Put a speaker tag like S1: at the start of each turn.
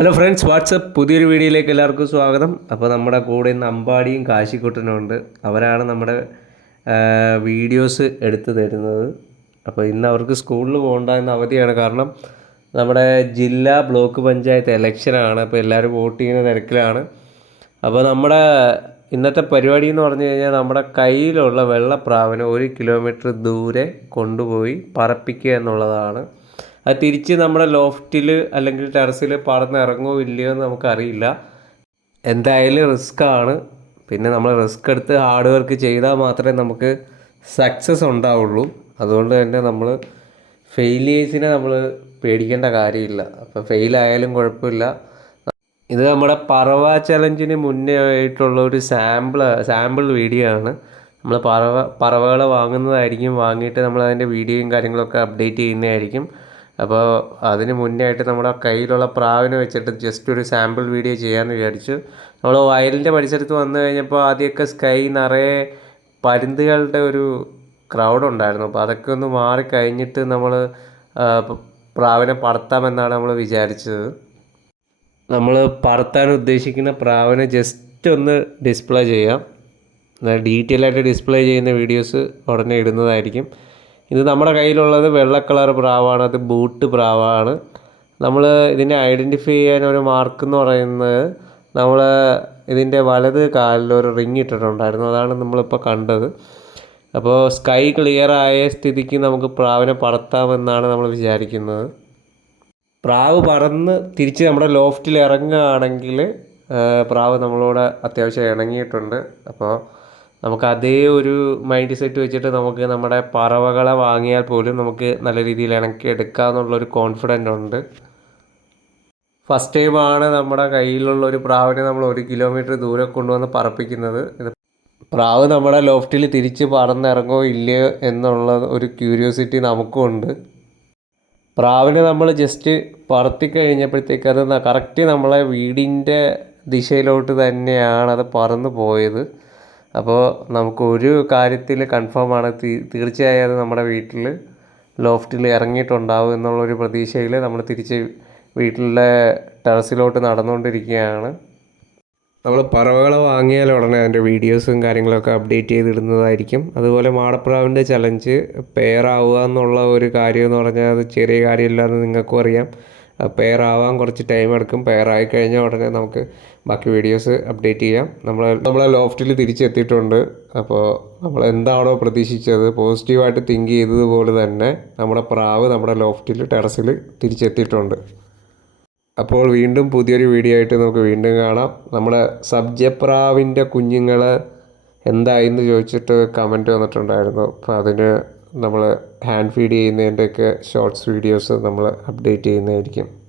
S1: Hello friends WhatsApp പുതിയൊരു വീഡിയോയിലേക്ക് എല്ലാവർക്കും സ്വാഗതം. അപ്പോൾ നമ്മുടെ കൂടെ ഇന്ന് അമ്പാടിയും കാശിക്കുട്ടനും ഉണ്ട്. അവരാണ് നമ്മുടെ വീഡിയോസ് എടുത്തു തരുന്നത്. അപ്പോൾ ഇന്ന് അവർക്ക് സ്കൂളിൽ പോകേണ്ട എന്ന അവധിയാണ്. കാരണം നമ്മുടെ ജില്ലാ ബ്ലോക്ക് പഞ്ചായത്ത് ഇലക്ഷനാണ് അപ്പോൾ എല്ലാവരും വോട്ട് ചെയ്യുന്ന തിരക്കിലാണ്. അപ്പോൾ നമ്മുടെ ഇന്നത്തെ പരിപാടി എന്ന് പറഞ്ഞു കഴിഞ്ഞാൽ നമ്മുടെ കയ്യിലുള്ള വെള്ളപ്രാവിനെ ഒരു കിലോമീറ്റർ ദൂരെ കൊണ്ടുപോയി പറപ്പിക്കുക എന്നുള്ളതാണ്. അത് തിരിച്ച് നമ്മുടെ ലോഫ്റ്റിൽ അല്ലെങ്കിൽ ടെറസിൽ പറന്നിറങ്ങുമോ ഇല്ലയോ എന്ന് നമുക്കറിയില്ല. എന്തായാലും റിസ്ക് ആണ്. പിന്നെ നമ്മൾ റിസ്ക് എടുത്ത് ഹാർഡ് വർക്ക് ചെയ്താൽ മാത്രമേ നമുക്ക് സക്സസ് ഉണ്ടാവുള്ളൂ. അതുകൊണ്ട് തന്നെ നമ്മൾ ഫെയിലിയേഴ്സിനെ നമ്മൾ പേടിക്കേണ്ട കാര്യമില്ല. അപ്പോൾ ഫെയിലായാലും കുഴപ്പമില്ല. ഇത് നമ്മുടെ പറവ ചലഞ്ചിന് മുന്നേ ആയിട്ടുള്ള ഒരു സാമ്പിൾ സാമ്പിൾ വീഡിയോ ആണ്. നമ്മൾ പറവ പറവകളെ വാങ്ങുന്നതായിരിക്കും. വാങ്ങിയിട്ട് നമ്മൾ അതിന്റെ വീഡിയോയും കാര്യങ്ങളൊക്കെ അപ്ഡേറ്റ് ചെയ്യുന്നതായിരിക്കും. അപ്പോൾ അതിന് മുന്നേ ആയിട്ട് നമ്മുടെ കയ്യിലുള്ള പ്രാവിനെ വെച്ചിട്ട് ജസ്റ്റ് ഒരു സാമ്പിൾ വീഡിയോ ചെയ്യാമെന്ന് വിചാരിച്ചു. നമ്മൾ വയലിന്റെ പരിസരത്ത് വന്നു കഴിഞ്ഞപ്പോൾ ആദ്യമൊക്കെ സ്കൈ നിറയെ പരുന്തുകളുടെ ഒരു ക്രൗഡ് ഉണ്ടായിരുന്നു. അപ്പോൾ അതൊക്കെ ഒന്ന് മാറിക്കഴിഞ്ഞിട്ട് നമ്മൾ പ്രാവിനെ പറത്താമെന്നാണ് നമ്മൾ വിചാരിച്ചത്. നമ്മൾ പറത്താൻ ഉദ്ദേശിക്കുന്ന പ്രാവിനെ ജസ്റ്റ് ഒന്ന് ഡിസ്പ്ലേ ചെയ്യാം. ഡീറ്റെയിൽ ആയിട്ട് ഡിസ്പ്ലേ ചെയ്യുന്ന വീഡിയോസ് ഉടനെ ഇടുന്നതായിരിക്കും. ഇത് നമ്മുടെ കയ്യിലുള്ളത് വെള്ള കളർ പ്രാവാണ് അത് ബൂട്ട് പ്രാവാണ്. നമ്മൾ ഇതിനെ ഐഡന്റിഫൈ ചെയ്യാൻ ഒരു മാർക്ക് എന്ന് പറയുന്നത് നമ്മൾ ഇതിന്റെ വലത് കാലിൽ ഒരു റിങ് ഇട്ടിട്ടുണ്ടായിരുന്നു. അതാണ് നമ്മളിപ്പോൾ കണ്ടത്. അപ്പോൾ സ്കൈ ക്ലിയർ ആയ സ്ഥിതിക്ക് നമുക്ക് പ്രാവിനെ പറത്താമെന്നാണ് നമ്മൾ വിചാരിക്കുന്നത്. പ്രാവ് പറന്ന് തിരിച്ച് നമ്മുടെ ലോഫ്റ്റിൽ ഇറങ്ങുകയാണെങ്കിൽ പ്രാവ് നമ്മളോട് അത്യാവശ്യം ഇണങ്ങിയിട്ടുണ്ട്. അപ്പോൾ നമുക്ക് അതേ ഒരു മൈൻഡ് സെറ്റ് വെച്ചിട്ട് നമുക്ക് നമ്മുടെ പറവകളെ വാങ്ങിയാൽ പോലും നമുക്ക് നല്ല രീതിയിൽ ഇണക്കി എടുക്കാമെന്നുള്ളൊരു കോൺഫിഡന്റ് ഉണ്ട്. ഫസ്റ്റ് ടൈമാണ് നമ്മുടെ കയ്യിലുള്ള ഒരു പ്രാവിനെ നമ്മൾ ഒരു കിലോമീറ്റർ ദൂരെ കൊണ്ടുവന്ന് പറപ്പിക്കുന്നത്. ഇത് പ്രാവ് നമ്മുടെ ലോഫ്റ്റിൽ തിരിച്ച് പറന്നിറങ്ങോ ഇല്ലയോ എന്നുള്ള ഒരു ക്യൂരിയോസിറ്റി നമുക്കും ഉണ്ട്. പ്രാവിനെ നമ്മൾ ജസ്റ്റ് പറത്തി കഴിഞ്ഞപ്പോഴത്തേക്ക് അത് കറക്റ്റ് നമ്മളെ വീടിന്റെ ദിശയിലോട്ട് തന്നെയാണ് അത് പറന്ന് പോയത്. അപ്പോൾ നമുക്ക് ഒരു കാര്യത്തിൽ കൺഫേം ആണ്. തീർച്ചയായും അത് നമ്മുടെ വീട്ടിൽ ലോഫ്റ്റിൽ ഇറങ്ങിയിട്ടുണ്ടാവും എന്നുള്ളൊരു പ്രതീക്ഷയിൽ നമ്മൾ തിരിച്ച് വീട്ടിലെ ടെറസിലോട്ട് നടന്നുകൊണ്ടിരിക്കുകയാണ് നമ്മൾ പറവകളെ വാങ്ങിയാൽ ഉടനെ അതിന്റെ വീഡിയോസും കാര്യങ്ങളൊക്കെ അപ്ഡേറ്റ് ചെയ്തിടുന്നതായിരിക്കും. അതുപോലെ മാടപ്രാവിന്റെ ചലഞ്ച് പെയറാവുക എന്നുള്ള ഒരു കാര്യം എന്ന് പറഞ്ഞാൽ അത് ചെറിയ കാര്യമില്ലാന്ന് നിങ്ങൾക്കും അറിയാം. പെയറാവാൻ കുറച്ച് ടൈം എടുക്കും. പെയർ ആയി കഴിഞ്ഞാൽ ഉടനെ നമുക്ക് ബാക്കി വീഡിയോസ് അപ്ഡേറ്റ് ചെയ്യാം. നമ്മൾ നമ്മളെ ലോഫ്റ്റിൽ തിരിച്ചെത്തിയിട്ടുണ്ട്. അപ്പോൾ നമ്മൾ എന്താണോ പ്രതീക്ഷിച്ചത് പോസിറ്റീവായിട്ട് തിങ്ക് ചെയ്തതുപോലെ തന്നെ നമ്മുടെ പ്രാവ് നമ്മുടെ ലോഫ്റ്റിൽ ടെറസിൽ തിരിച്ചെത്തിയിട്ടുണ്ട്. അപ്പോൾ വീണ്ടും പുതിയൊരു വീഡിയോ ആയിട്ട് നമുക്ക് വീണ്ടും കാണാം. നമ്മുടെ സബ്ജപ്രാവിന്റെ കുഞ്ഞുങ്ങൾ എന്തായിരുന്നു ചോദിച്ചിട്ട് കമന്റ് വന്നിട്ടുണ്ടായിരുന്നു. അപ്പോൾ അതിന് നമ്മൾ ഹാൻഡ് ഫീഡ് ചെയ്യുന്നതിന്റെയൊക്കെ ഷോർട്സ് വീഡിയോസ് നമ്മൾ അപ്ഡേറ്റ് ചെയ്യുന്നതായിരിക്കും.